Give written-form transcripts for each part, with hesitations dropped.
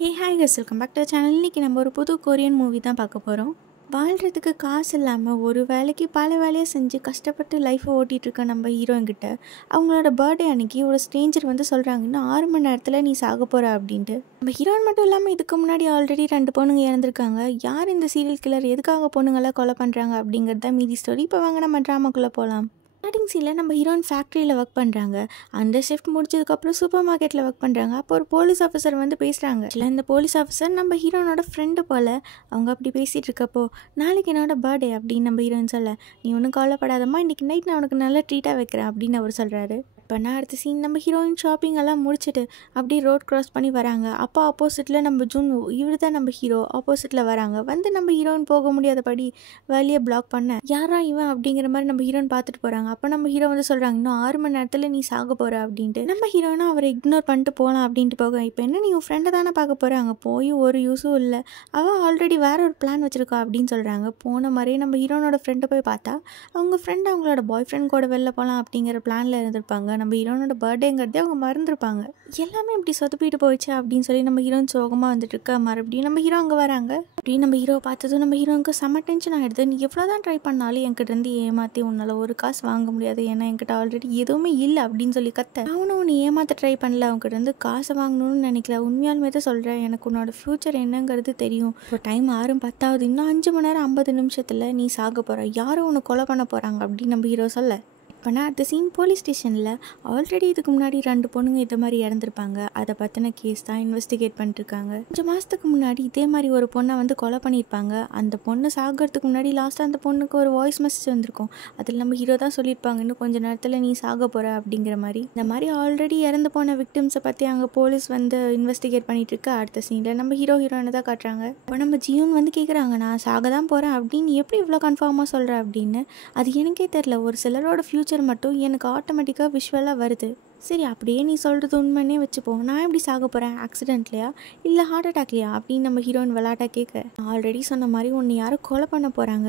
Hey hi கஸ் welcome back to channel. இன்றைக்கி நம்ம ஒரு புது கொரியன் மூவி தான் பார்க்க போகிறோம். வாழ்கிறதுக்கு காசு இல்லாமல் ஒரு வேலைக்கு பல வேலையை செஞ்சு கஷ்டப்பட்டு லைஃப்பை ஓட்டிகிட்ருக்க நம்ம ஹீரோயின்கிட்ட அவங்களோட பர்த்டே அன்றைக்கி ஒரு ஸ்ட்ரேஞ்சர் வந்து சொல்கிறாங்க, இன்னும் 6 மணி நேரத்தில் நீ சாக போகிற அப்படின்ட்டு. நம்ம ஹீரோயின் மட்டும் இல்லாமல் இதுக்கு முன்னாடி ஆல்ரெடி 2 பொண்ணுங்க இறந்துருக்காங்க. யார் இந்த சீரியல் கில்லர், எதுக்காக பொண்ணுங்களை கொலை பண்ணுறாங்க அப்படிங்கிறது தான் மீதி ஸ்டோரி. இப்போ வாங்க நம்ம ட்ராமாக்குள்ளே போகலாம். ஸ்டார்டிங் சீனில் நம்ம ஹீரோயின் ஃபேக்ட்ரியில் ஒர்க் பண்ணுறாங்க. அந்த ஷிஃப்ட் முடிச்சதுக்கப்புறம் சூப்பர் மார்க்கெட்டில் ஒர்க் பண்ணுறாங்க. அப்போ ஒரு போலீஸ் ஆஃபீஸர் வந்து பேசுகிறாங்க. இல்லை, இந்த போலீஸ் ஆஃபீஸர் நம்ம ஹீரோனோட ஃப்ரெண்டு போல். அவங்க அப்படி பேசிகிட்டு இருக்கப்போ, நாளைக்கு என்னோட பர்த்டே அப்படின்னு நம்ம ஹீரோயின் சொல்ல, நீ ஒன்றும் கவலைப்படாதம்மா, இன்றைக்கி நைட் நான் உனக்கு நல்ல ட்ரீட்டாக வைக்கிறேன் அப்படின்னு அவர் சொல்கிறாரு. இப்போ நான் அடுத்த சீன் நம்ம ஹீரோயின் ஷாப்பிங் எல்லாம் முடிச்சுட்டு அப்படியே ரோட் க்ராஸ் பண்ணி வராங்க. அப்போ ஆப்போசிட்டில் நம்ம ஜூன், இவர் தான் நம்ம ஹீரோ, ஆப்போசிட்டில் வராங்க. வந்து நம்ம ஹீரோயின் போக முடியாதபடி வழியை பிளாக் பண்ண, யாரா இவன் அப்படிங்கிற மாதிரி நம்ம ஹீரோயின் பார்த்துட்டு போகிறாங்க. அப்போ நம்ம ஹீரோ வந்து சொல்கிறாங்க, இன்னும் 6 மணி நேரத்தில் நீ சாக போகிற அப்படின்ட்டு. நம்ம ஹீரோயினா அவரை இக்னோர் பண்ணிட்டு போகலாம் அப்படின்ட்டு போக, இப்போ என்ன நீ உன் ஃப்ரெண்டை தானே பார்க்க போகிற, அங்கே போய் ஒரு யூஸும் இல்லை, அவள் ஆல்ரெடி வேற ஒரு பிளான் வச்சுருக்கா அப்படின்னு சொல்கிறாங்க. போன மாதிரியே நம்ம ஹீரோனோட ஃப்ரெண்டை போய் பார்த்தா, அவங்க ஃப்ரெண்டு அவங்களோட பாய் ஃப்ரெண்ட் கூட வெளில போகலாம் அப்படிங்கிற பிளானில் இருந்திருப்பாங்க. நம்ம ஹீரோனோட பர்த்டேங்கிறதே அவங்க மறந்துருப்பாங்க. எல்லாமே இப்படி சொதப்பிட்டு போயிடுச்சு அப்படின்னு சொல்லி நம்ம ஹீரோயின் சோகமாக வந்துட்டு இருக்கா. மறுபடியும் நம்ம ஹீரோ அங்கே வராங்க. அப்படின்னு நம்ம ஹீரோ பார்த்ததும் நம்ம ஹீரோனுக்கு செம்ம டென்ஷன் ஆகிடுது. நீ எவ்வளோ தான் ட்ரை பண்ணாலும் என்கிட்ட இருந்து ஏமாற்றி உன்னால் ஒரு காசு வாங்க முடியாது, ஏன்னா என்கிட்ட ஆல்ரெடி எதுவுமே இல்லை அப்படின்னு சொல்லி கத்த. அவனும் உன்னை ஏமாற்ற ட்ரை பண்ணல, அவங்ககிட்ட இருந்து காசை வாங்கணும்னு நினைக்கல, உண்மையாலுமே தான் சொல்கிறேன், எனக்கு உன்னோட ஃப்யூச்சர் என்னங்கிறது தெரியும். இப்போ டைம் 6:10, இன்னும் 5 மணி நேரம் 50 நிமிஷத்தில் நீ சாக போகிற, யாரும் உன்னை கொலை பண்ண போகிறாங்க அப்படின்னு நம்ம ஹீரோ சொல்ல. இப்போ நான் அடுத்த சீன் போலீஸ் ஸ்டேஷனில் ஆல்ரெடி இதுக்கு முன்னாடி 2 பொண்ணுங்க இதே மாதிரி இறந்துருப்பாங்க. அதை பற்றின கேஸ் தான் இன்வெஸ்டிகேட் பண்ணிட்டுருக்காங்க. கொஞ்சம் மாதத்துக்கு முன்னாடி இதே மாதிரி ஒரு பொண்ணை வந்து கொலை பண்ணியிருப்பாங்க. அந்த பொண்ணு சாகிறதுக்கு முன்னாடி லாஸ்ட்டாக அந்த பொண்ணுக்கு ஒரு வாய்ஸ் மெசேஜ் வந்திருக்கும். அதில் நம்ம ஹீரோ தான் சொல்லியிருப்பாங்க, இன்னும் கொஞ்சம் நேரத்தில் நீ சாக போகிற அப்படிங்கிற மாதிரி. இந்த மாதிரி ஆல்ரெடி இறந்து போன விக்டிம்ஸை பற்றி அங்கே போலீஸ் வந்து இன்வெஸ்டிகேட் பண்ணிட்டு இருக்க. அடுத்த சீனில் நம்ம ஹீரோயினை தான் காட்டுறாங்க. இப்போ நம்ம ஜியூன் வந்து கேட்குறாங்க, நான் சாக தான் போகிறேன் அப்படின்னு எப்படி இவ்வளோ கன்ஃபார்மாக சொல்கிற அப்படின்னு. அது எனக்கே தெரில, ஒரு சிலரோட ஃப்யூச்சர் மட்டும் எனக்கு ஆட்டோமேட்டிக்காக விஷுவலாக வருது. சரி, அப்படியே நீ சொல்கிறது உண்மைன்னே வச்சுப்போம், நான் எப்படி சாக போகிறேன், ஆக்சிடென்ட்லையா இல்லை ஹார்ட் அட்டாக்லையா அப்படின்னு நம்ம ஹீரோயின் விளாட்டா கேட்க, ஆல்ரெடி சொன்ன மாதிரி உன்னை யாரும் கொலை பண்ண போகிறாங்க,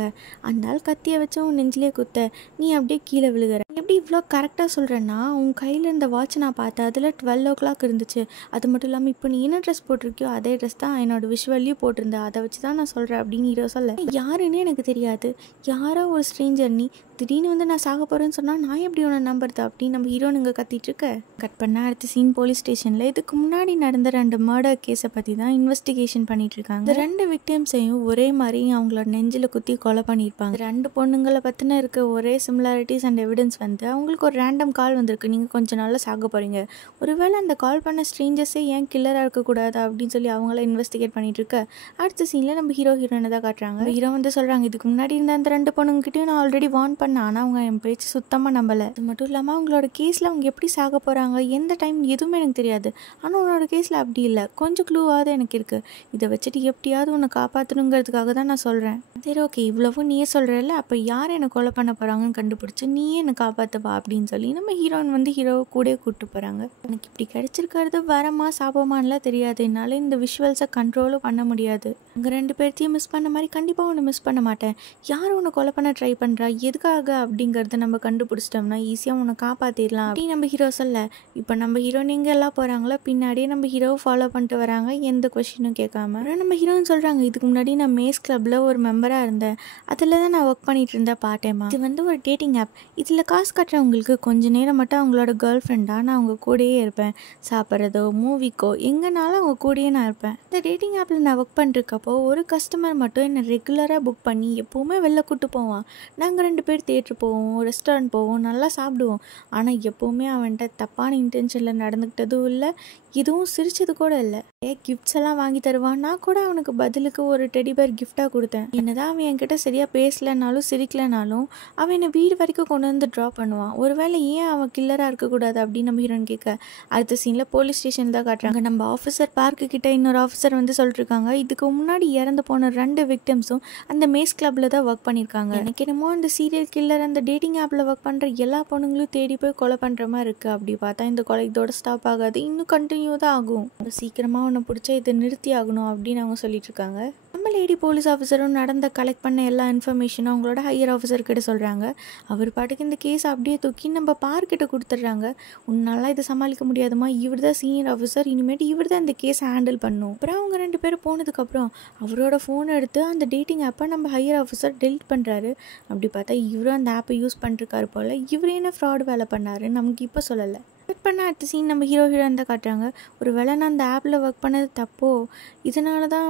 அந்த ஆள் கத்தியை வச்சு உன் நெஞ்சிலே குத்த, நீ அப்படியே கீழே விழுகிற. எப்படி இவ்வளோ கரெக்டாக சொல்கிறேன்னா, உன் கையில் இருந்த வாட்ச் நான் பார்த்தேன், அதில் 12 o'clock இருந்துச்சு. அது மட்டும் இல்லாமல் இப்போ நீ என்ன ட்ரெஸ் போட்டிருக்கியோ அதே ட்ரெஸ் தான் என்னோட விஷுவல்லையும் போட்டிருந்தேன், அதை வச்சு தான் நான் சொல்கிறேன் அப்படின்னு ஹீரோ சொல்ல. யாருன்னே எனக்கு தெரியாது, யாரோ ஒரு ஸ்ட்ரேஞ்சர், நீ திடீர்னு வந்து நான் சாக போகிறேன்னு சொன்னால் நான் எப்படி உன்னை நம்புறது அப்படின்னு நம்ம ஹீரோனுங்க கத்திட்டு இருக்க. கட் பண்ண அடுத்த சீன் போலீஸ் ஸ்டேஷனில் இதுக்கு முன்னாடி நடந்த 2 மர்டர் கேஸை பற்றி தான் இன்வெஸ்டிகேஷன் பண்ணிட்டு இருக்காங்க. இந்த 2 விக்டிம்ஸையும் ஒரே மாதிரி அவங்களோட நெஞ்சில் குத்தி கொலை பண்ணியிருப்பாங்க. 2 பொண்ணுங்களை பற்றின இருக்க ஒரே சிமிலாரிட்டிஸ் அண்ட் எவிடன்ஸ் வந்து அவங்களுக்கு ஒரு ரேண்டம் கால் வந்திருக்கு, நீங்கள் கொஞ்சம் நாளில் சாக போகிறீங்க, ஒருவேளை அந்த கால் பண்ண ஸ்ட்ரேஞ்சர்ஸே ஏன் கில்லராக இருக்கக்கூடாது அப்படின்னு சொல்லி அவங்கள இன்வெஸ்டிகேட் பண்ணிட்டு இருக்க. அடுத்த சீனில் நம்ம ஹீரோயினை தான் காட்டுறாங்க. ஹீரோ வந்து சொல்கிறாங்க, இதுக்கு முன்னாடி இருந்த அந்த 2 பொண்ணுங்கிட்டையும் நான் ஆல்ரெடி வார்ன் பண்ணேன், ஆனால் அவங்க என் பேச்சு சுத்தமாக நம்பலை. அது மட்டும் இல்லாமல் அவங்களோட கேஸில் அவங்க எப்படி சாக போகிறாங்க, எந்த டைம் எதுவுமே எனக்கு தெரியாது. ஆனால் உன்னோட கேஸில் அப்படி இல்லை, கொஞ்சம் க்ளூவாவது எனக்கு இருக்குது, இதை வச்சுட்டு எப்படியாவது உன்னை காப்பாற்றணுங்கிறதுக்காக தான் நான் சொல்கிறேன். சரி ஓகே, இவ்வளவும் நீயே சொல்கிறல்ல, அப்போ யார் என்னை கொலை பண்ண போகிறாங்கன்னு கண்டுபிடிச்சி நீயே என்னை காப்பாற்றுவா அப்படின்னு சொல்லி நம்ம ஹீரோயின் வந்து ஹீரோவை கூட கூப்பிட்டு போகிறாங்க. எனக்கு இப்படி கிடைச்சிருக்கிறது வரமா சாபமானலாம் தெரியாது, என்னால் இந்த விஷுவல்ஸை கண்ட்ரோலும் பண்ண முடியாது. அங்கே 2 பேர்த்தையும் மிஸ் பண்ண மாதிரி கண்டிப்பாக உன்னை மிஸ் பண்ண மாட்டேன். யார் உன்னை கொலை பண்ண ட்ரை பண்ணுறா, எதுக்காக அப்படிங்கிறத நம்ம கண்டுபிடிச்சிட்டோம்னா ஈஸியாக உன்னை காப்பாற்றிடலாம் அப்படின்னு நம்ம ஹீரோ சொல்ல. இப்போ நம்ம ஹீரோயின் எங்கே எல்லாம் போகிறாங்களோ பின்னாடியே நம்ம ஹீரோவை ஃபாலோ பண்ணிட்டு வராங்க, எந்த கொஸ்டினும் கேட்காம. நம்ம ஹீரோயின் சொல்கிறாங்க, இதுக்கு முன்னாடி நான் மேஸ் கிளப்பில் ஒரு மெம்பராக இருந்தேன், அதில் தான் நான் ஒர்க் பண்ணிட்டு இருந்தேன் பார்ட் டைமாக. இது வந்து ஒரு டேட்டிங் ஆப், இதில் காசு கட்டுறவங்களுக்கு கொஞ்சம் நேரம் மட்டும் அவங்களோட கேர்ள் ஃப்ரெண்டாக நான் அவங்க கூடயே இருப்பேன், சாப்பிட்றதோ மூவிக்கோ எங்கேனாலும் அவங்க கூடயே நான் இருப்பேன். இந்த டேட்டிங் ஆப்பில் நான் ஒர்க் பண்ணிருக்கப்போ ஒரு கஸ்டமர் மட்டும் என்னை ரெகுலராக புக் பண்ணி எப்போவுமே வெளில கூப்பிட்டு போவான். நாங்கள் 2 பேர் தியேட்டர் போவோம், ரெஸ்டாரண்ட் போவோம், நல்லா சாப்பிடுவோம். ஆனால் எப்போவுமே அவன்கிட்ட தப்பான இன்டென்ஷனில் நடந்துக்கிட்டதும் இல்லை, எதுவும் சிரிச்சது கூட இல்லை. கிஃப்ட்ஸ் எல்லாம் வாங்கி தருவான், நான் கூட அவனுக்கு பதிலுக்கு ஒரு டெடி பேர் கிஃப்டாக கொடுத்தேன். என்னதான் அவன் என்கிட்ட சரியாக பேசலைனாலும் சிரிக்கலைனாலும் அவன் என்னை வீடு வரைக்கும் கொண்டு வந்து ட்ராப் பண்ணுவான். ஒருவேளை ஏன் அவன் கில்லராக இருக்கக்கூடாது அப்படின்னு நம்ம ஹீரோயின் கேட்க. அடுத்த சீனில் போலீஸ் ஸ்டேஷன் தான் காட்டுறாங்க. நம்ம ஆஃபீஸர் பார்க்கு கிட்ட இன்னொரு ஆஃபீஸர் வந்து சொல்லிட்டுருக்காங்க, இதுக்கு முன்னாடி இறந்து போன 2 விக்டிம்ஸும் அந்த மேஸ் கிளப்பில் தான் ஒர்க் பண்ணியிருக்காங்க. எனக்கு என்னமோ அந்த சீரியல் கில்லர் அந்த டேட்டிங் ஆப்பில் ஒர்க் பண்ணுற எல்லா பொண்ணுங்களும் தேடி போய் கொலை பண்ணுற மாதிரி இருக்குது. அப்படி பார்த்தா இந்த கொலை இதோட ஸ்டாப் ஆகாது, இன்னும் கண்டினியூ தான் ஆகும். சீக்கிரமாக உன்னை பிடிச்சா இதை நிறுத்தி ஆகணும் அப்படின்னு அவங்க சொல்லிட்டு இருக்காங்க. நம்ம லேடி போலீஸ் ஆஃபீஸரும் நடந்த கலெக்ட் பண்ண எல்லா இன்ஃபர்மேஷனும் அவங்களோட ஹையர் ஆஃபீஸர்கிட்ட சொல்கிறாங்க. அவர் பாட்டுக்கு இந்த கேஸ் அப்படியே தூக்கி நம்ம பார்க்கிட்ட கொடுத்துட்றாங்க. உன்னால இதை சமாளிக்க முடியாதுமா, இவர் தான் சீனியர் ஆஃபீஸர், இனிமேட்டு இவர் தான் இந்த கேஸை ஹேண்டில் பண்ணும். அப்புறம் அவங்க 2 பேரும் போனதுக்கப்புறம் அவரோட ஃபோனை எடுத்து அந்த டேட்டிங் ஆப்பை நம்ம ஹையர் ஆஃபீஸர் டெலிட் பண்ணுறாரு. அப்படி பார்த்தா இவரும் அந்த ஆப்பை யூஸ் பண்ணிருக்காரு போல். இவர் என்ன ஃப்ராட் வேலை பண்ணாரு நமக்கு இப்போ சொல்லலை. கட் பண்ண அடுத்த சீன் நம்ம ஹீரோயின் தான் காட்டுறாங்க. ஒரு வேளை நான் அந்த ஆப்பில் ஒர்க் பண்ணது தப்போ, இதனால தான்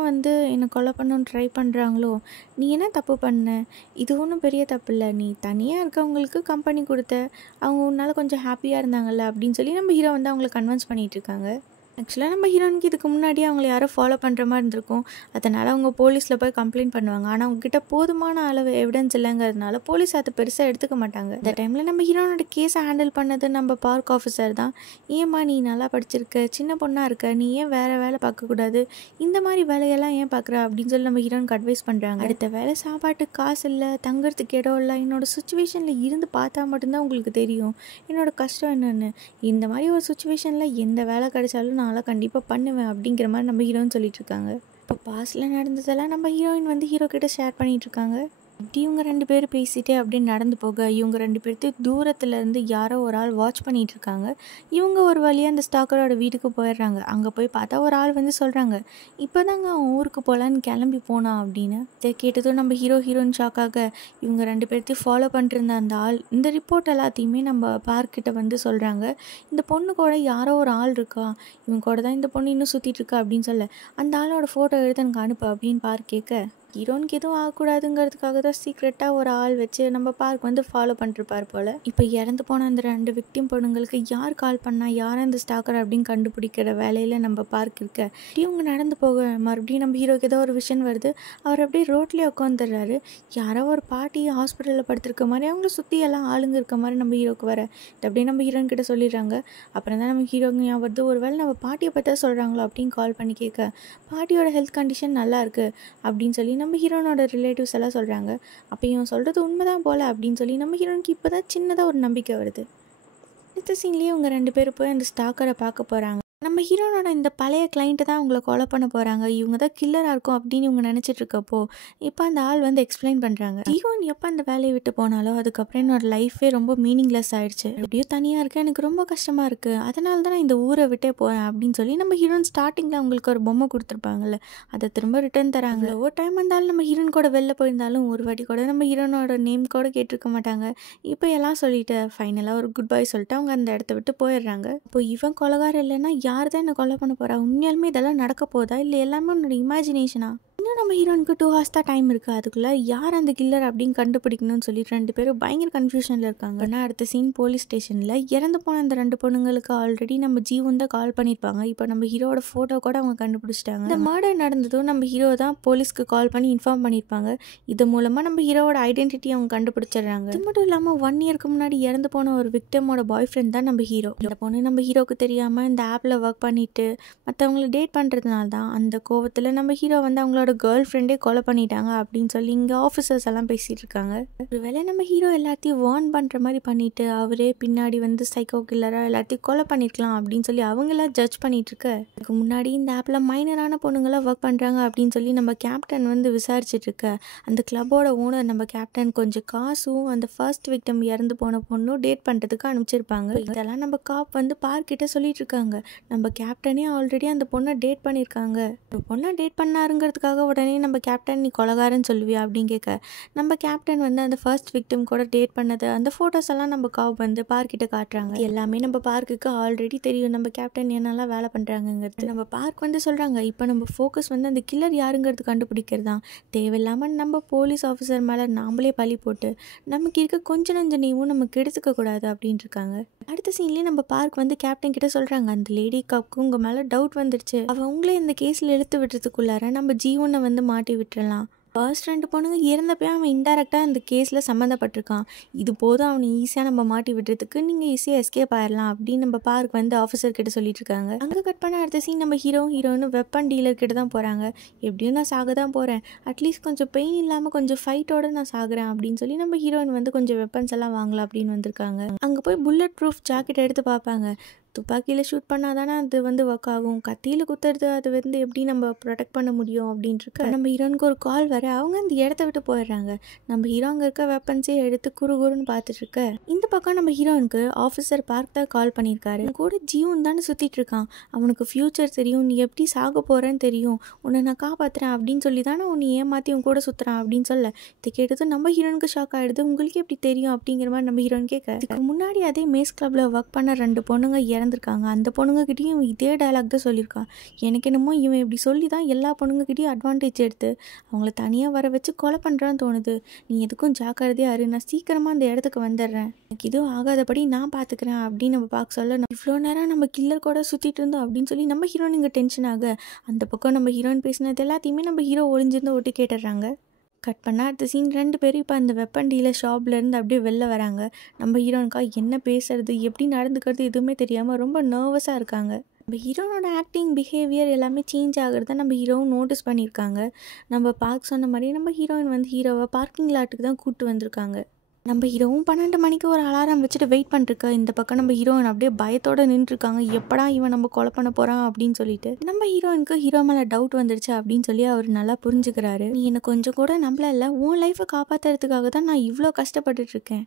என்னை கொலை பண்ணணும்னு ட்ரை பண்ணுறாங்களோ. நீ என்ன தப்பு பண்ண, இது ஒன்றும் பெரிய தப்பு இல்லை, நீ தனியாக இருக்கவங்களுக்கு கம்பெனி கொடுத்த, அவங்க உன்னால் கொஞ்சம் ஹாப்பியாக இருந்தாங்கல்ல அப்படின்னு சொல்லி நம்ம ஹீரோ அவங்கள கன்வின்ஸ் பண்ணிகிட்டு இருக்காங்க. ஆக்சுவலாக நம்ம ஹீரோனுக்கு இதுக்கு முன்னாடியே அவங்கள யாரோ ஃபாலோ பண்ணுற மாதிரி இருந்திருக்கும். அதனால் அவங்க போலீஸில் போய் கம்ப்ளைண்ட் பண்ணுவாங்க. ஆனால் அவங்ககிட்ட போதுமான அளவு எவிடன்ஸ் இல்லைங்கிறதுனால போலீஸ் அதை பெருசாக எடுத்துக்க மாட்டாங்க. இந்த டைமில் நம்ம ஹீரோனோட கேஸை ஹேண்டில் பண்ணது நம்ம பார்க் ஆஃபீஸர் தான். ஏம்மா நீ நல்லா படிச்சிருக்க, சின்ன பொண்ணாக இருக்க, நீ ஏன் வேறு வேலை பார்க்கக்கூடாது, இந்த மாதிரி வேலையெல்லாம் ஏன் பார்க்குற அப்படின்னு சொல்லி நம்ம ஹீரோனுக்கு அட்வைஸ் பண்ணுறாங்க. அடுத்த வேலை சாப்பாட்டுக்கு காசு இல்லை, தங்குறதுக்கு இடம் இல்லை, என்னோட சுச்சுவேஷனில் இருந்து பார்த்தா மட்டும்தான் உங்களுக்கு தெரியும் என்னோடய கஷ்டம் என்னென்னு. இந்த மாதிரி ஒரு சுச்சுவேஷனில் எந்த வேலை கிடைச்சாலும் நான்லாம் கண்டிப்பாக பண்ணுவேன் அப்படிங்கிற மாதிரி நம்ம ஹீரோயின் சொல்லிட்டு இருக்காங்க. இப்போ பாஸ்டில் நடந்ததெல்லாம் நம்ம ஹீரோயின் ஹீரோ கிட்ட ஷேர் பண்ணிட்டு இருக்காங்க. இப்படி இவங்க 2 பேரும் பேசிகிட்டே அப்படின்னு நடந்து போக இவங்க 2 பேர்த்தையும் தூரத்துலேருந்து யாரோ ஒரு ஆள் வாட்ச் பண்ணிகிட்டு இருக்காங்க. இவங்க ஒரு வழியாக அந்த ஸ்டாக்கரோட வீட்டுக்கு போயிடுறாங்க. அங்கே போய் பார்த்தா ஒரு ஆள் சொல்கிறாங்க, இப்போ தாங்க அவன் ஊருக்கு போகலான்னு கிளம்பி போனான் அப்படின்னு. இதை கேட்டதும் நம்ம ஹீரோயின் ஷாக்காக இவங்க 2 பேர்த்தையும் ஃபாலோ பண்ணிருந்த அந்த ஆள் இந்த ரிப்போர்ட் எல்லாத்தையுமே நம்ம பார்க்கிட்ட சொல்கிறாங்க. இந்த பொண்ணு கூட யாரோ ஒரு ஆள் இருக்கா, இவங்க கூட தான் இந்த பொண்ணு இன்னும் சுற்றிட்டு இருக்கா அப்படின்னு சொல்ல, அந்த ஆளோட ஃபோட்டோ எடுத்து எனக்கு அனுப்பு அப்படின்னு பார்க் கேட்க, ஹீரோனுக்கு எதுவும் ஆகக்கூடாதுங்கிறதுக்காக தான் சீக்ரெட்டாக ஒரு ஆள் வச்சு நம்ம பார்க் ஃபாலோ பண்ணிருப்பார் போல். இப்போ இறந்து போன அந்த 2 விக்டிம் பொண்ணுங்களுக்கு யார் கால் பண்ணால் யார் அந்த ஸ்டாக்கர் அப்படின்னு கண்டுபிடிக்கிற வேலையில் நம்ம பார்க் இருக்க. இவங்க நடந்து போக மறுபடியும் நம்ம ஹீரோக்கு ஏதோ ஒரு விஷயம் வருது. அவர் அப்படியே ரோட்லேயே உட்காந்துடுறாரு. யாரோ ஒரு பாட்டி ஹாஸ்பிட்டலில் படுத்திருக்க மாதிரி, அவங்கள சுற்றி எல்லாம் ஆளுங்க இருக்க மாதிரி நம்ம ஹீரோக்கு வர. இது அப்படியே நம்ம ஹீரோயின் கிட்ட சொல்லிடுறாங்க. அப்புறம் தான் நம்ம ஹீரோக்கு ஞாபகம் வருது, ஒரு வேளை நம்ம பாட்டியை பற்றி சொல்கிறாங்களோ அப்படின்னு கால் பண்ணி கேட்க, பாட்டியோட ஹெல்த் கண்டிஷன் நல்லா இருக்குது அப்படின்னு சொல்லி நம்ம ஹீரோனோட ரிலேட்டிவ்ஸ் எல்லாம் சொல்கிறாங்க. அப்போ இவன் சொல்கிறது உண்மைதான் போல் அப்படின்னு சொல்லி நம்ம ஹீரோனுக்கு இப்போ தான் சின்னதாக ஒரு நம்பிக்கை வருது. அடுத்த சீன்லேயே அவங்க 2 பேரும் போய் அந்த ஸ்டாக்கரை பார்க்க போகிறாங்க. நம்ம ஹீரோனோட இந்த பழைய கிளைண்ட்டை தான் அவங்கள கொலை பண்ண போகிறாங்க, இவங்க தான் கில்லராக இருக்கும் அப்படின்னு இவங்க நினச்சிட்டு இருக்கப்போ இப்போ அந்த ஆள் எக்ஸ்பிளைன் பண்ணுறாங்க. ஹீரோன் எப்போ அந்த வேலையை விட்டு போனாலோ அதுக்கப்புறம் என்னோட லைஃபே ரொம்ப மீனிங்லெஸ் ஆகிடுச்சு, எப்படியோ தனியாக இருக்கேன், எனக்கு ரொம்ப கஷ்டமாக இருக்குது, அதனால தான் நான் இந்த ஊரை விட்டே போகிறேன் அப்படின்னு சொல்லி நம்ம ஹீரோன் ஸ்டார்டிங்கில் அவங்களுக்கு ஒரு பொம்மை கொடுத்துருப்பாங்கல்ல, அதை திரும்ப ரிட்டர்ன் தராங்க. ஒரு டைம் வந்தாலும் நம்ம ஹீரோன் கூட வெளில போயிருந்தாலும் ஒரு வாட்டி கூட நம்ம ஹீரோனோட நேம் கூட கேட்டிருக்க மாட்டாங்க. இப்போ எல்லாம் சொல்லிட்டு ஃபைனலாக ஒரு குட் பை சொல்லிட்டு அவங்க அந்த இடத்த விட்டு போயிடுறாங்க. இப்போ இவன் கொலைகாரம் இல்லைன்னா யார் தான் என்ன கொலை பண்ண போகிறா, உண்மையாலுமே இதெல்லாம் நடக்க போதா இல்லை எல்லாமே உன்னோட இமேஜினேஷனா? இன்னும் நம்ம ஹீரோனுக்கு 2 ஹார்ஸ் தான் டைம் இருக்குது, அதுக்குள்ளே யார் அந்த கில்லர் அப்படின்னு கண்டுபிடிக்கணும்னு சொல்லிட்டு 2 பேரும் பயங்கர கன்ஃபியூஷனில் இருக்காங்க. ஆனால் அடுத்த சீன் போலீஸ் ஸ்டேஷனில் இறந்து போன அந்த 2 பொண்ணுங்களுக்கு ஆல்ரெடி நம்ம ஜீவன் தான் கால் பண்ணியிருப்பாங்க. இப்போ நம்ம ஹீரோட ஃபோட்டோ கூட அவங்க கண்டுபிடிச்சிட்டாங்க. இந்த மர்டர் நடந்ததும் நம்ம ஹீரோ தான் போலீஸ்க்கு கால் பண்ணி இன்ஃபார்ம் பண்ணியிருப்பாங்க. இது மூலமாக நம்ம ஹீரோவோட ஐடென்டிட்டி அவங்க கண்டுபிடிச்சிடுறாங்க. இது மட்டும் இல்லாமல் 1 இயருக்கு முன்னாடி இறந்து போன ஒரு விக்டமோட பாய் ஃப்ரெண்ட் தான் நம்ம ஹீரோ. இந்த பொண்ணு நம்ம ஹீரோக்கு தெரியாமல் இந்த ஆப்பில் ஒர்க் பண்ணிட்டு மற்றவங்கள டேட் பண்ணுறதுனால தான் அந்த கோவத்தில் நம்ம ஹீரோ அவங்களோட கேர்ள் ஃப்ரெண்டே கொலை பண்ணிட்டாங்க அப்படின்னு சொல்லி இங்கே ஆஃபீஸர்ஸ் எல்லாம் பேசிகிட்டு இருக்காங்க. ஒருவேளை நம்ம ஹீரோ எல்லாத்தையும் வார்ன் பண்ணுற மாதிரி பண்ணிட்டு அவரே பின்னாடி சைக்கோ கில்லராக எல்லாத்தையும் கொலை பண்ணியிருக்கலாம் அப்படின்னு சொல்லி அவங்களாம் ஜட்ஜ் பண்ணிட்டு இருக்க, அதுக்கு முன்னாடி இந்த ஆப்பில் மைனரான பொண்ணுங்களாம் ஒர்க் பண்ணுறாங்க அப்படின்னு சொல்லி நம்ம கேப்டன் விசாரிச்சுட்டு இருக்க, அந்த கிளப்போட ஓனர் நம்ம கேப்டன் கொஞ்சம் காசும் அந்த ஃபர்ஸ்ட் விக்டம் இறந்து போன பொண்ணும் டேட் பண்ணுறதுக்கு அனுப்பிச்சிருப்பாங்க. இதெல்லாம் நம்ம காப் பார்க்கிட்ட சொல்லிட்டு இருக்காங்க, நம்ம கேப்டனே ஆல்ரெடி அந்த பொண்ணை டேட் பண்ணியிருக்காங்க, ஒரு பொண்ணை டேட் பண்ணாருங்கிறதுக்காக உடனே நம்ம கேப்டன் நீ கொலகாரன்னு சொல்லுவியா அப்படின்னு கேட்க, நம்ம கேப்டன் அந்த ஃபர்ஸ்ட் விக்டிம் கூட டேட் பண்ணது அந்த ஃபோட்டோஸ் எல்லாம் நம்ம காப் பார்க்கிட்ட காட்டுறாங்க. எல்லாமே நம்ம பார்க்குக்கு ஆல்ரெடி தெரியும் நம்ம கேப்டன் என்னெல்லாம் வேலை பண்ணுறாங்கிறது. நம்ம பார்க் சொல்கிறாங்க, இப்போ நம்ம ஃபோக்கஸ் அந்த கில்லர் யாருங்கிறது கண்டுபிடிக்கிறது தான், தேவையில்லாமல் நம்ம போலீஸ் ஆஃபீஸர் மேலே நாமளே பழி போட்டு நமக்கு இருக்க கொஞ்ச நஞ்ச நேமும் நமக்கு எடுத்துக்க கூடாது அப்படின்னு இருக்காங்க. அடுத்த சீன்லேயே நம்ம பார்க் கேப்டன் கிட்ட சொல்கிறாங்க, அந்த லேடி காப்க்கு உங்கள் மேலே டவுட் வந்துடுச்சு, அவள் உங்களே இந்த கேஸில் இழுத்து விடுறதுக்குள்ளார நம்ம ஜீவனை மாட்டி விட்டுறலாம். ஃபர்ஸ்ட் 2 பொண்ணுங்க இறந்தப்போ அவன் இன்டெரக்டாக அந்த கேஸில் சம்மந்தப்பட்டிருக்கான், இது போதும் அவனை ஈஸியாக நம்ம மாட்டி விடுறதுக்கு, நீங்கள் ஈஸியாக எஸ்கேப் ஆயிடலாம் அப்படின்னு நம்ம பார்க் ஆஃபீஸர் கிட்ட சொல்லிட்டு இருக்காங்க. அங்கே கட் பண்ண அடுத்த சீன் நம்ம ஹீரோயின் வெப்பன் டீலர் கிட்ட தான் போகிறாங்க. எப்படியும் நான் சாக தான் போகிறேன், அட்லீஸ்ட் கொஞ்சம் பெயின் இல்லாமல் கொஞ்சம் ஃபைட்டோடு நான் சாகுறேன் அப்படின்னு சொல்லி நம்ம ஹீரோயின் கொஞ்சம் வெப்பன்ஸ் எல்லாம் வாங்கலாம் அப்படின்னு வந்திருக்காங்க. அங்கே போய் புல்லட் ப்ரூஃப் ஜாக்கெட் எடுத்து பார்ப்பாங்க. துப்பாக்கியில் ஷூட் பண்ணால் தானே அது வந்து ஒர்க் ஆகும், கத்தியில் குத்துறது அது வந்து எப்படி நம்ம ப்ரொடெக்ட் பண்ண முடியும் அப்படின்ட்டு நம்ம ஹீரோனுக்கு ஒரு கால் வர அவங்க அந்த இடத்த விட்டு போயிடுறாங்க. நம்ம ஹீரோ அங்கே இருக்க வெப்பன்ஸே எடுத்து குறுகுறுன்னு பார்த்துட்டு இருக்க. இந்த பக்கம் நம்ம ஹீரோனுக்கு ஆஃபீஸர் பார்க் தான் கால் பண்ணியிருக்காரு. கூட ஜீவன் தானே சுற்றிட்டு இருக்கான், அவனுக்கு ஃப்யூச்சர் தெரியும், நீ எப்படி சாக போகிறேன்னு தெரியும், உன்னை நான் காப்பாற்றுறேன் அப்படின்னு சொல்லி தானே உன்னை ஏமாற்றி உன் கூட சுற்றுறான் அப்படின்னு சொல்ல. இதை கேட்டது நம்ம ஹீரோனுக்கு ஷாக் ஆகிடுது. உங்களுக்கு எப்படி தெரியும் அப்படிங்கிற மாதிரி நம்ம ஹீரோன் கேட்க, இதுக்கு முன்னாடி அதே மேஸ் கிளப்பில் ஒர்க் பண்ண 2 பொண்ணுங்க இறந்துருக்காங்க, அந்த பொண்ணுங்ககிட்டையும் இதே டயலாக் தான் சொல்லியிருக்கான். எனக்கு என்னமோ இவன் இப்படி சொல்லி தான் எல்லா பொண்ணுங்ககிட்டையும் அட்வான்டேஜ் எடுத்து அவங்கள தனியாக வர வச்சு கொலை பண்ணுறான்னு தோணுது. நீ எதுக்கும் ஜாக்கிரதையாக இரு, நான் சீக்கிரமாக அந்த இடத்துக்கு வந்துடுறேன், எனக்கு இதுவும் ஆகாதபடி நான் பார்த்துக்கிறேன் அப்படின்னு நம்ம பார்க்க சொல்ல, இவ்வளோ நேரம் நம்ம கில்லர் கூட சுற்றிட்டு இருந்தோம் அப்படின்னு சொல்லி நம்ம ஹீரோன் இங்கே டென்ஷன் ஆக, அந்த பக்கம் நம்ம ஹீரோயின் பேசினது எல்லாத்தையுமே நம்ம ஹீரோ ஒளிஞ்சிருந்து ஒட்டு கேட்டுடுறாங்க. கட் பண்ணால் அடுத்த சீன் 2 பேரும் இப்போ அந்த வெப்பன் டீலர் ஷாப்லேருந்து அப்படியே வெளில வராங்க. நம்ம ஹீரோனுக்கா என்ன பேசுறது எப்படி நடந்துக்கிறது எதுவுமே தெரியாமல் ரொம்ப நர்வஸாக இருக்காங்க. நம்ம ஹீரோனோட ஆக்டிங் பிஹேவியர் எல்லாமே சேஞ்ச் ஆகிறத நம்ம ஹீரோவும் நோட்டீஸ் பண்ணியிருக்காங்க. நம்ம பார்க்க சொன்ன மாதிரி நம்ம ஹீரோயின் வந்து ஹீரோவை பார்க்கிங் லாட்டுக்கு தான் கூப்பிட்டு வந்திருக்காங்க. நம்ம ஹீரோவும் 12 மணிக்கு ஒரு அலாரம் வச்சுட்டு வெயிட் பண்ணிருக்க. இந்த பக்கம் நம்ம ஹீரோயின் அப்படியே பயத்தோடு நின்றுருக்காங்க, எப்படா இவன் நம்ம கொலை பண்ண போகிறான் அப்படின்னு சொல்லிட்டு. நம்ம ஹீரோயினுக்கு ஹீரோ மேலே டவுட் வந்துடுச்சு அப்படின்னு சொல்லி அவர் நல்லா புரிஞ்சுக்கிறாரு. நீ என்னை கொஞ்சம் கூட நம்பல, உன் லைஃப்பை காப்பாற்றுறதுக்காக தான் நான் இவ்வளோ கஷ்டப்பட்டுட்டு இருக்கேன்.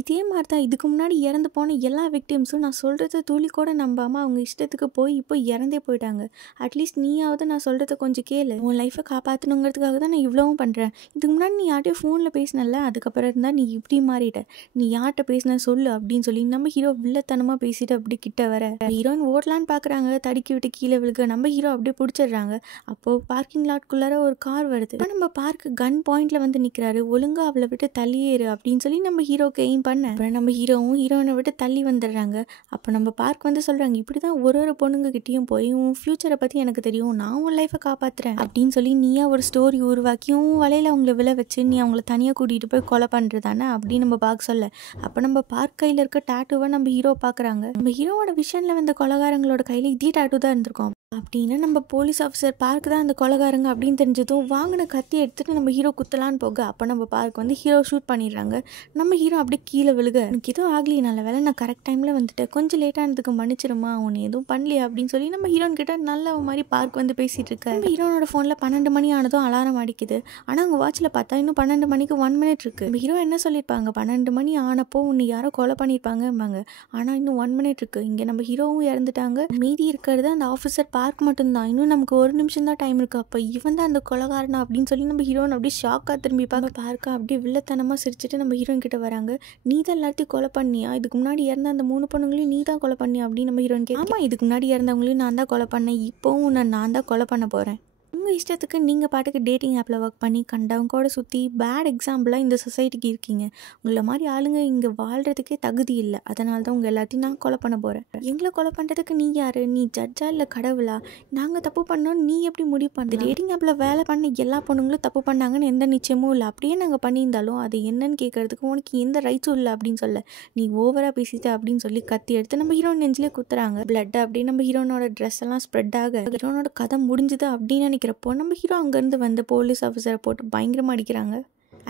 இதே மாதிரி தான் இதுக்கு முன்னாடி இறந்து போன எல்லா விக்டிம்ஸும் நான் சொல்கிறத துளி கூட நம்பாமல் அவங்க இஷ்டத்துக்கு போய் இப்போ இறந்தே போயிட்டாங்க. அட்லீஸ்ட் நீயாவது நான் சொல்கிறத கொஞ்சம் கேளு, உன் லைஃப்பை காப்பாற்றணுங்கிறதுக்காக தான் நான் இவ்வளவும் பண்ணுறேன். இதுக்கு முன்னாடி நீ யார்ட்டையும் ஃபோனில் பேசினல, அதுக்கப்புறம் இருந்தால் நீ இப்படி மாறிட்ட, நீ யார்கிட்ட பேசின சொல்லு அப்படின்னு சொல்லி நம்ம ஹீரோ வில்லத்தனமாக பேசிட்டு அப்படி கிட்ட வர ஹீரோயின் ஓடலான்னு பார்க்குறாங்க, தடுக்கி விட்டு கீழே விழுக நம்ம ஹீரோ அப்படியே பிடிச்சிடுறாங்க. அப்போது பார்க்கிங் லாட்குள்ளார ஒரு கார் வருது. நம்ம பார்க்கு கன் பாயிண்ட்ல வந்து நிற்கிறாரு, ஒழுங்கா அவளை விட்டு தள்ளியேறு அப்படின்னு சொல்லி நம்ம ஹீரோக்கு எய்ம் பண்ண, அப்புறம் நம்ம ஹீரோவும் ஹீரோயினை விட்டு தள்ளி வந்துடுறாங்க. அப்போ நம்ம பார்க் வந்து சொல்கிறாங்க, இப்படி தான் ஒரு பொண்ணுங்க கிட்டேயும் போய் உன் ஃப்யூச்சரை பற்றி எனக்கு தெரியும், நான் உன் லைஃப்பை காப்பாற்றுறேன் அப்படின்னு சொல்லி நீயா ஒரு ஸ்டோரி உருவாக்கி உன் வலையில் அவங்கள விழ வச்சு நீ அவங்கள தனியாக கூட்டிகிட்டு போய் கொலை பண்ணுறதானே அப்படின்னு நம்ம பார்க்க சொல்ல. அப்போ நம்ம பார்க் கையில் இருக்க டாட்டூவை நம்ம ஹீரோ பார்க்குறாங்க. நம்ம ஹீரோவோட விஷனில் வந்த கொலைகாரங்களோட கையில் இதே டாட்டூ தான் இருந்திருக்கும். அப்படின்னு நம்ம போலீஸ் ஆஃபீஸர் பார்க் தான் அந்த கொலைகாரங்க அப்படின்னு தெரிஞ்சதும் வாங்கின கத்தி எடுத்துகிட்டு நம்ம ஹீரோ குத்தலான்னு போக, அப்போ நம்ம பார்க் வந்து ஹீரோ ஷூட் பண்ணிடுறாங்க. நம்ம ஹீரோ அப்படியே கீழே விழுக, எனக்கு எதுவும் ஆகலையே, நல்ல வேலை நான் கரெக்ட் டைமில் வந்துட்டேன், கொஞ்சம் லேட்டானதுக்கு மன்னிச்சிருமா, உன்னை எதுவும் பண்ணலையா அப்படின்னு சொல்லி நம்ம ஹீரோன் கிட்ட நல்ல மாதிரி பார்க் வந்து பேசிகிட்டு இருக்க. நம்ம ஹீரோனோட ஃபோனில் 12 மணி ஆனதும் அலாரம் அடிக்குது. ஆனால் அவங்க வாட்சில் பார்த்தா இன்னும் 12 மணிக்கு 1 மினிட் இருக்குது. நம்ம ஹீரோ என்ன சொல்லியிருப்பாங்க, 12 மணி ஆனப்போ உன்னை யாரோ கொலை பண்ணியிருப்பாங்கம்பாங்க, ஆனால் இன்னும் 1 மினிட் இருக்குது. இங்கே நம்ம ஹீரோவும் இறந்துட்டாங்க, மீதி இருக்கிறது அந்த ஆஃபீஸர் பார்க் மட்டும்தான், இன்னும் நமக்கு 1 நிமிஷம் தான் டைம் இருக்குது, அப்போ இவன் தான் அந்த கொலைகாரனா அப்படின்னு சொல்லி நம்ம ஹீரோன் அப்படியே ஷாக்காக திரும்பி பார்க்க அப்படியே வில்லத்தனமாக சிரிச்சுட்டு நம்ம ஹீரோயின் கிட்ட வராங்க. நீ தான் எல்லாத்தையும் கொலை பண்ணியா, இதுக்கு முன்னாடி இறந்த அந்த 3 பொண்ணுங்களையும் நீ தான் கொலை பண்ணியா அப்படின்னு நம்ம ஹீரோயின் கேட்க, ஆமாம் இதுக்கு முன்னாடி இறந்தவங்களையும் நான் தான் கொலை பண்ணேன், இப்போவும் நான் தான் கொலை பண்ண போகிறேன். உங்கள் இஷ்டத்துக்கு நீங்கள் பாட்டுக்கு டேட்டிங் ஆப்பில் ஒர்க் பண்ணி கண்டவங்க கூட சுற்றி பேட் எக்ஸாம்பிளாக இந்த சொசைட்டிக்கு இருக்கீங்க. உங்களை மாதிரி ஆளுங்க இங்கே வாழ்கிறதுக்கே தகுதி இல்லை, அதனால தான் உங்கள் எல்லாத்தையும் நான் கொலை பண்ண போகிறேன். எங்களை கொலை பண்ணுறதுக்கு நீ யார், நீ ஜட்ஜா இல்லை கடவுளா, நாங்கள் தப்பு பண்ணோம் நீ எப்படி முடிவு பண்ண, டேட்டிங் ஆப்பில் வேலை பண்ண எல்லா பொண்ணுங்களும் தப்பு பண்ணாங்கன்னு எந்த நிச்சயமும் இல்லை, அப்படியே நாங்கள் பண்ணியிருந்தாலும் அது என்னன்னு கேட்கறதுக்கு உனக்கு எந்த ரைட்ஸும் இல்லை அப்படின்னு சொல்ல, நீ ஓவராக பேசிட்ட அப்படின்னு சொல்லி கத்தி எடுத்து நம்ம ஹீரோன் நெஞ்சிலே குத்துறாங்க. பிளட் அப்படியே நம்ம ஹீரோனோட ட்ரெஸ் எல்லாம் ஸ்ப்ரெட் ஆக ஹீரோனோட கதை முடிஞ்சுது அப்படின்னு நினைக்கிறப்போ நம்ம ஹீரோ அங்கேருந்து வந்து போலீஸ் ஆஃபீஸரை போட்டு பயங்கரமாக அடிக்கிறாங்க.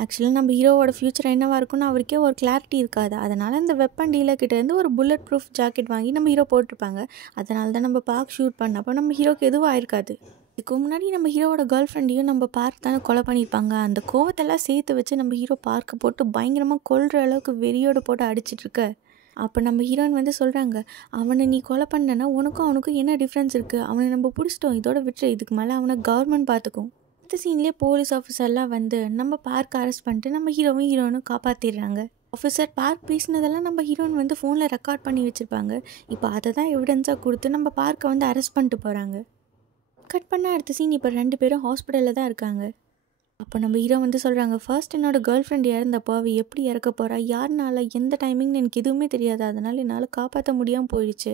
ஆக்சுவலாக நம்ம ஹீரோவோட ஃப்யூச்சர் என்னவாக இருக்குன்னு அவருக்கே ஒரு கிளாரிட்டி இருக்காது. அதனால் இந்த வெப்பன் டீலர் கிட்டேருந்து ஒரு புல்லட் ப்ரூஃப் ஜாக்கெட் வாங்கி நம்ம ஹீரோ போட்டிருப்பாங்க. அதனால தான் நம்ம பார்க் ஷூட் பண்ணப்போ நம்ம ஹீரோக்கு எதுவும் ஆயிருக்காது. இதுக்கு முன்னாடி நம்ம ஹீரோவோட கேர்ள் ஃப்ரெண்டையும் நம்ம பார்க் தானே கொலை பண்ணியிருப்பாங்க. அந்த கோவத்தெல்லாம் சேர்த்து வச்சு நம்ம ஹீரோ பார்க்க போட்டு பயங்கரமாக கொல்ற அளவுக்கு வெறியோடு போட்டு அடிச்சிட்ருக்க. அப்போ நம்ம ஹீரோயின் வந்து சொல்கிறாங்க, அவனை நீ கொலை பண்ணனா உனக்கும் அவனுக்கும் என்ன டிஃப்ரென்ஸ் இருக்குது, அவனை நம்ம பிடிச்சிட்டோம், இதோட விட்டுரு, இதுக்கு மேலே அவனை கவர்மெண்ட் பார்த்துக்கும். அடுத்த சீன்லேயே போலீஸ் ஆஃபீஸர்லாம் வந்து நம்ம பார்க் அரெஸ்ட் பண்ணிட்டு நம்ம ஹீரோனும் காப்பாற்றிடுறாங்க. ஆஃபீஸர் பார்க் பேசினதெல்லாம் நம்ம ஹீரோயின் வந்து ஃபோனில் ரெக்கார்ட் பண்ணி வச்சுருப்பாங்க. இப்போ அதை தான் எவிடன்ஸாக கொடுத்து நம்ம பார்க்கை வந்து அரெஸ்ட் பண்ணிட்டு போகிறாங்க. கட் பண்ண அடுத்த சீன் இப்போ 2 பேரும் ஹாஸ்பிட்டலில் தான் இருக்காங்க. அப்போ நம்ம ஹீரோ வந்து சொல்கிறாங்க, ஃபர்ஸ்ட் என்னோடய கேர்ள் ஃப்ரெண்ட் இறந்தப்போ அவள் எப்படி இறக்க போகிறா, யாருனால, எந்த டைமிங்னு எனக்கு எதுவுமே தெரியாது, அதனால் என்னால் காப்பாற்ற முடியாமல் போயிடுச்சு.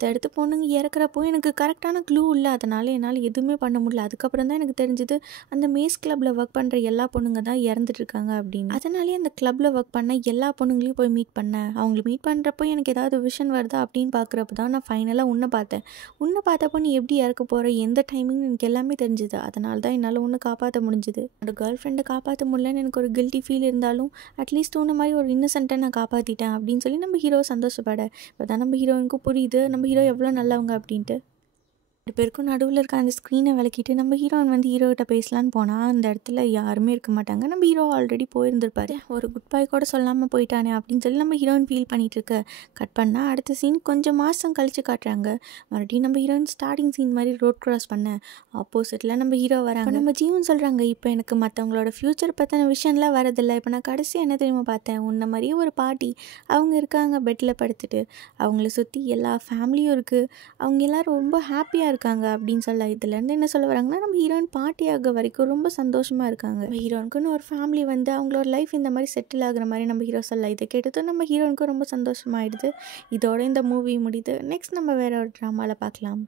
அடுத்தடுத்து பொண்ணுங்க இறக்குறப்போ எனக்கு கரெக்டான க்ளூ இல்லை, அதனால் என்னால் எதுவுமே பண்ண முடியல. அதுக்கப்புறம் தான் எனக்கு தெரிஞ்சுது அந்த மேஸ் கிளப்பில் ஒர்க் பண்ணுற எல்லா பொண்ணுங்க தான் இறந்துட்டுருக்காங்க அப்படின்னு. அதனாலே அந்த கிளப்பில் ஒர்க் பண்ண எல்லா பொண்ணுங்களையும் போய் மீட் பண்ணேன். அவங்களை மீட் பண்ணுறப்போ எனக்கு ஏதாவது விஷன் வருதா அப்படின்னு பார்க்குறப்ப தான் நான் ஃபைனலாக உன்னை பார்த்தேன். உன்னை பார்த்தப்போ நீ எப்படி இறக்க போகிற, எந்த டைமிங் எனக்கு எல்லாமே தெரிஞ்சுது. அதனால தான் என்னால் உன்னை காப்பாற்ற முடிஞ்சுது. என்னோட கேர்ள் ஃப்ரெண்டை காப்பாற்ற முடியலன்னு எனக்கு ஒரு கில்ட்டி ஃபீல் இருந்தாலும் அட்லீஸ்ட் உன்ன மாதிரி ஒரு இன்னசென்ட்டை நான் காப்பாற்றிட்டேன் அப்படின்னு சொல்லி நம்ம ஹீரோ சந்தோஷப்பட. இப்போ தான் நம்ம ஹீரோயினுக்கும் புரியுது நம்ம ஹீரோ எவ்வளோ நல்லவங்க அப்படின்ட்டு. 2 பேருக்கும் நடுவில் இருக்க அந்த ஸ்க்ரீனை விளக்கிட்டு நம்ம ஹீரோயின் வந்து ஹீரோகிட்ட பேசலான்னு போனால் அந்த இடத்துல யாருமே இருக்க மாட்டாங்க. நம்ம ஹீரோ ஆல்ரெடி போயிருந்திருப்பாரு. ஒரு குட் பை கூட சொல்லாமல் போயிட்டானே அப்படின்னு சொல்லி நம்ம ஹீரோயின் ஃபீல் பண்ணிட்டு இருக்க. கட் பண்ணால் அடுத்த சீன் கொஞ்சம் மாதம் கழித்து காட்டுறாங்க. மறுபடியும் நம்ம ஹீரோயின் ஸ்டார்டிங் சீன் மாதிரி ரோட் கிராஸ் பண்ண ஆப்போசிட்டில் நம்ம ஹீரோ வராங்க. நம்ம ஜீவன் சொல்கிறாங்க, இப்போ எனக்கு மற்றவங்களோட ஃப்யூச்சர் பற்றின விஷயம்லாம் வரதில்லை. இப்போ நான் கடைசி என்ன தெரியுமா பார்த்தேன், உன்ன மாதிரியே ஒரு பாட்டி அவங்க இருக்காங்க பெட்டில் படுத்துட்டு, அவங்கள சுற்றி எல்லா ஃபேமிலியும் இருக்குது, அவங்க எல்லோரும் ரொம்ப ஹாப்பியாக இருக்காங்க அப்படின்னு சொல்ல. இதுலேருந்து என்ன சொல்ல வராங்கன்னா நம்ம ஹீரோயின் பார்ட்டி ஆக வரைக்கும் ரொம்ப சந்தோஷமாக இருக்காங்க. ஹீரோனுக்குன்னு ஒரு ஃபேமிலி வந்து அவங்களோட லைஃப் இந்த மாதிரி செட்டில் ஆகுற மாதிரி நம்ம ஹீரோ சொல்ல. இதை கேட்டதும் நம்ம ஹீரோனுக்கும் ரொம்ப சந்தோஷமாயிடுது. இதோட இந்த மூவி முடியுது. நெக்ஸ்ட் நம்ம வேற ஒரு ட்ராமாவில் பார்க்கலாம்.